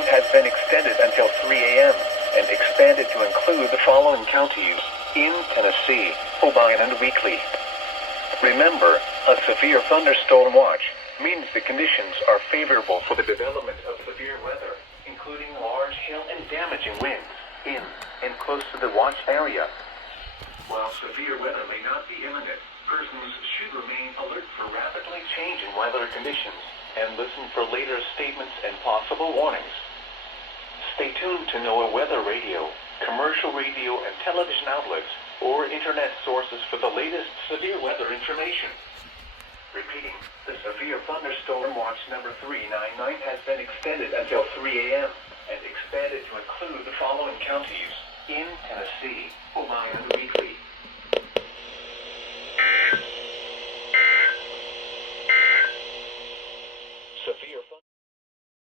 has been extended until 3 a.m. and expanded to include the following counties in Tennessee, Obion and Weakley. Remember, a severe thunderstorm watch means the conditions are favorable for the development of severe weather, including large hail and damaging winds in and close to the watch area. While severe weather may not be imminent, persons should remain alert for rapidly changing weather conditions and listen for later statements and possible warnings. Stay tuned to NOAA Weather Radio, commercial radio and television outlets, or internet sources for the latest severe weather information. Repeating, the Severe Thunderstorm Watch number 399 has been extended until 3 a.m. and expanded to include the following counties in Tennessee, Obion and Weakley.